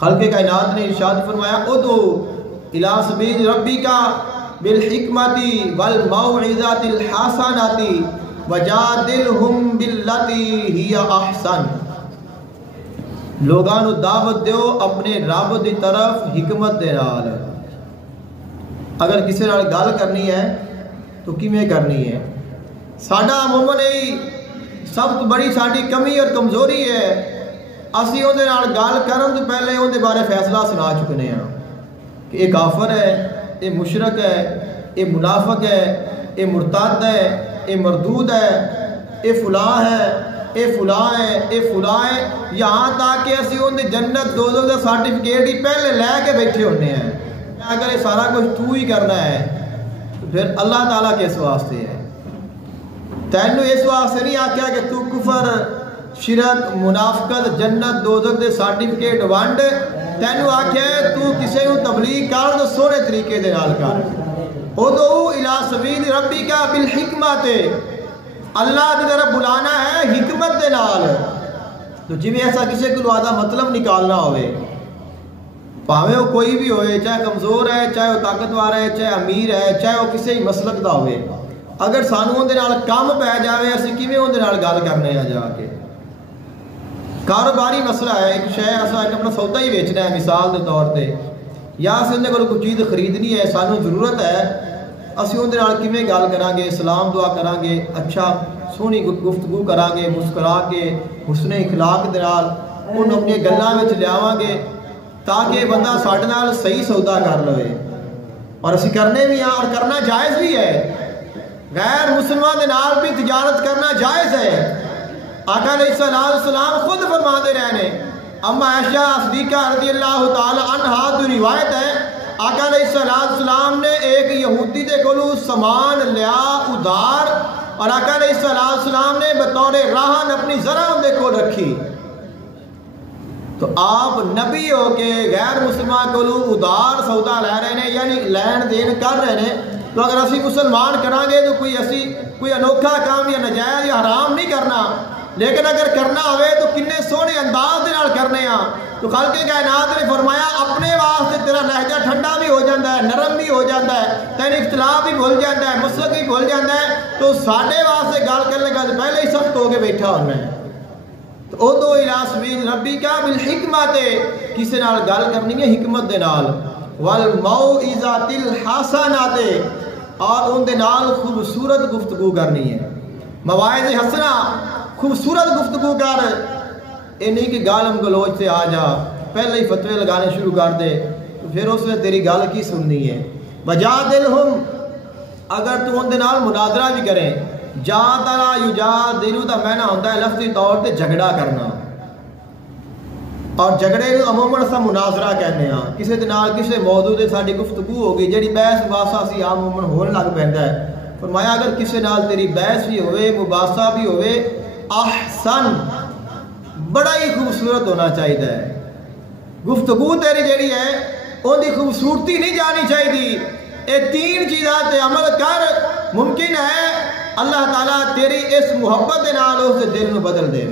خلق کائنات نے ارشاد فرمایا ادعو الی سبیل ربک بالحکمت والموعظۃ الحسنۃ وجادلہم باللتی ہی احسن، لوگاں نو دعوت دیو اپنے رب دی طرف حکمت دے نال۔ اگر کسی نال گل کرنی ہے تو کیویں کرنی ہے؟ ساڈا عموماً سب تو بڑی ساری کمی اور کمزوری ہے، اسی اندر گل کرن تو پہلے اندر بارے فیصلہ سنا چکنے ہیں کہ یہ کافر ہے، یہ مشرک ہے، یہ منافق ہے، یہ مرتد ہے، یہ مردود ہے، یہ فلاں ہے، یہ فلاں ہے، یہ فلاں ہے، یہاں تک کہ اسی اندر جنت دوزخ کا سرٹیفکیٹ ہی پہلے لے کے بیٹھے ہونے ہیں۔ اگر یہ سارا کچھ تو ہی کرنا ہے تو پھر اللہ تعالیٰ کس واسطے ہے؟ تینوں اس واسطے نہیں آکھیا کہ تو کفر شرک منافقت جنت دوزخ دے سرٹیفکیٹ ونڈ، تینوں آکھیا ہے تو کسی کو تبلیغ کر تو سونے طریقے دے نال کر۔ ادعو الی سبیل ربک بالحکمت، اللہ کی طرف بلانا ہے حکمت دے نال۔ تو جی ایسا کسی کو آدھا مطلب نکالنا ہوئے، پاوے وہ کوئی بھی ہوئے، چاہے کمزور ہے، چاہے وہ طاقتور ہے، چاہے امیر ہے، چاہے وہ کسی مسلک دا ہوئے، اگر سانوں اندر نال کم پہ جاوے اسی کیویں اندر نال گل کرنے ہیں جا کے؟ کاروباری مسئلہ ہے، ایک شے اساں اپنا سودا ہی بیچنا ہے مثال دے طور تے، یا اسی اندر کوئی چیز خریدنی ہے، سانوں ضرورت ہے، اسی اندر نال کیویں گل کران گے، سلام دعا کران گے، اچھا سونی گفتگو کران گے، مسکرا کے حسن اخلاق دے نال انہوں اپنی گلاں وچ لیاواں گے تاکہ بندہ ساڈے نال صحیح سودا کر لوے، اور اسی کرنے بھی ہیں اور کرنا جائز بھی ہے۔ غیر مسلمان دے نال بھی تجارت کرنا جائز ہے۔ آقا علیہ السلام خود فرماتے رہنے، اما عائشہ صدیقہ رضی اللہ تعالی عنہا تو روایت ہے، آقا علیہ السلام نے ایک یہودی دے کولو سامان لیا ادھار، اور آقا علیہ السلام نے بطور رہن اپنی ذرا دے کول رکھی۔ تو آپ نبی ہو کے غیر مسلمان کولو ادھار سودا لے رہے ہیں، یعنی لین دین کر رہے ہیں، تو اگر اسی مسلمان کریں گے تو کوئی انوکھا کام یا نجائز یا حرام نہیں کرنا، لیکن اگر کرنا ہوئے تو کنے سونے انداز دے نال کرنے ہاں۔ تو خالق کائنات نے فرمایا اپنے واسطے تیرا لہجہ ٹھنڈا بھی ہو جاتا ہے، نرم بھی ہو جاتا ہے، تیرے اختلاف بھی بھول جاتا ہے، مسلک بھی بھول جاتا ہے، تو ساڈے واسطے گل کرنے کا پہلے ہی سخت ہو کے بیٹھا ہونا ہے۔ تو ادعو الی سبیل ربک بالحکمت، کسی نال گل کرنی ہے حکمت دے نال، والموعظۃ الحسنۃ، اور ان دے نال خوبصورت گفتگو کرنی ہے۔ مواعظ حسنہ، خوبصورت گفتگو کر، یہ نہیں کہ گالم گلوچ سے آ جا پہلے ہی فتوے لگانے شروع کر دے، تو پھر اس نے تیری گل کی سننی ہے۔ وجادلہم، اگر تو ان دے نال مناظرہ بھی کریں، جادلا یجادلو دا معنی ہوتا ہے لفظی طور پہ جھگڑا کرنا، اور جھگڑے کو عموماً سا مناظرہ کہنے ہیں۔ کسی دے نال کسی موضوع تے ساڈی گفتگو ہو گئی جڑی بحث مباحثہ سی عموماً ہون لگ پیندا ہے، فرمایا اگر کسی نال تیری بحث بھی ہوئے مباحثہ بھی ہوئے، احسن، بڑا ہی خوبصورت ہونا چاہیے، گفتگو تیری جڑی ہے ان دی خوبصورتی نہیں جانی چاہیے۔ یہ تین چیزاں تے عمل کر، ممکن ہے اللہ تعالیٰ تیری اس محبت دے نال اس دل نو بدل دے۔